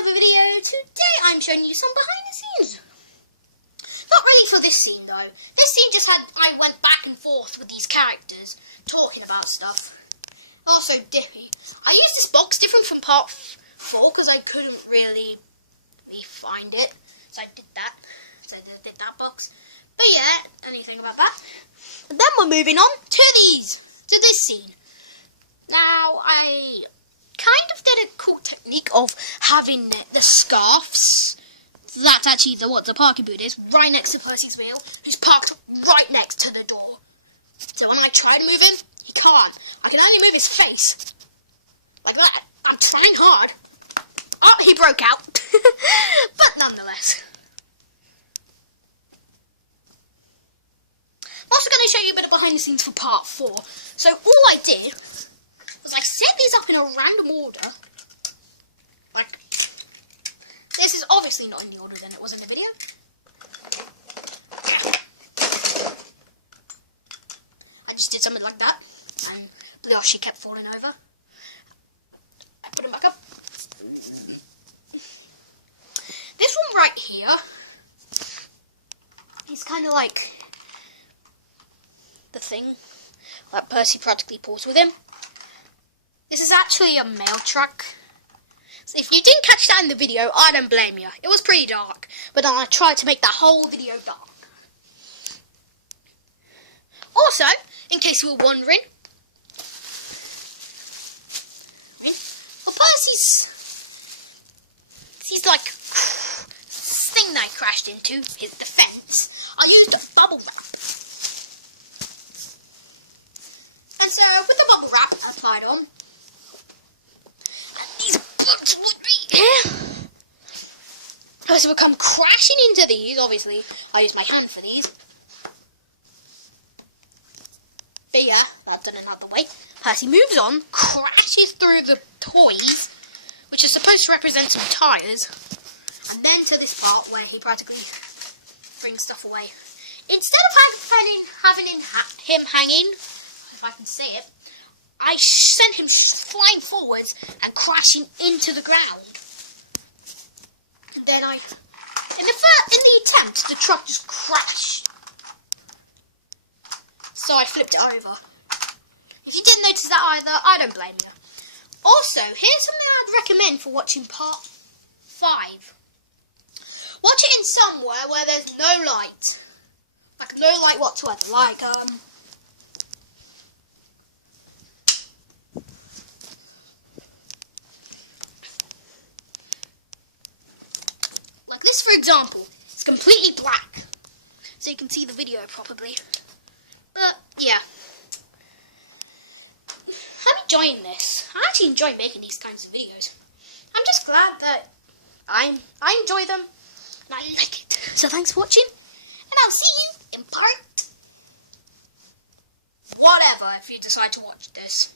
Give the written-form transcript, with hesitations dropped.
another video. Today I'm showing you some behind the scenes. Not really for this scene though. This scene just had, I went back and forth with these characters, talking about stuff. Also Dippy. I used this box different from part 4 because I couldn't really find it. So I did that. So I did that box. But yeah, anything about that. And then we're moving on to this scene. Now, I kind of did a cool technique of having the scarves. That's actually what the parking boot is, right next to Percy's wheel, who's parked right next to the door. So when I try to move him, he can't. I can only move his face. Like that. I'm trying hard. Oh, he broke out. But nonetheless. I'm also going to show you a bit of behind the scenes for part 4. So all I did was I set these up in a random order. Like, this is obviously not in the order than it was in the video. I just did something like that, and Blyoshi kept falling over. I put him back up. This one right here is kind of like the thing that Percy practically pulls with him. This is actually a mail truck. So if you didn't catch that in the video, I don't blame you. It was pretty dark, but I tried to make that whole video dark. Also, in case you were wondering, well, Percy's like this thing that I crashed into, his defense. I used a bubble wrap. And so, with the bubble wrap applied on, and these bugs would be here. Percy would come crashing into these. Obviously, I use my hand for these. But yeah, I've done it another way. Percy moves on, crashes through the toys, which is supposed to represent some tyres, and then to this part where he practically brings stuff away. Instead of having him hanging, if I can say it, I sent him flying forwards and crashing into the ground. And then in the attempt, the truck just crashed. So I flipped it over. If you didn't notice that either, I don't blame you. Also, here's something I'd recommend for watching part 5. Watch it in somewhere where there's no light. Like no light whatsoever. Like this, for example. It's completely black, so you can see the video properly. But yeah, I'm enjoying this. I actually enjoy making these kinds of videos. I'm just glad that I enjoy them and I like it. So thanks for watching, and I'll see you in part whatever if you decide to watch this.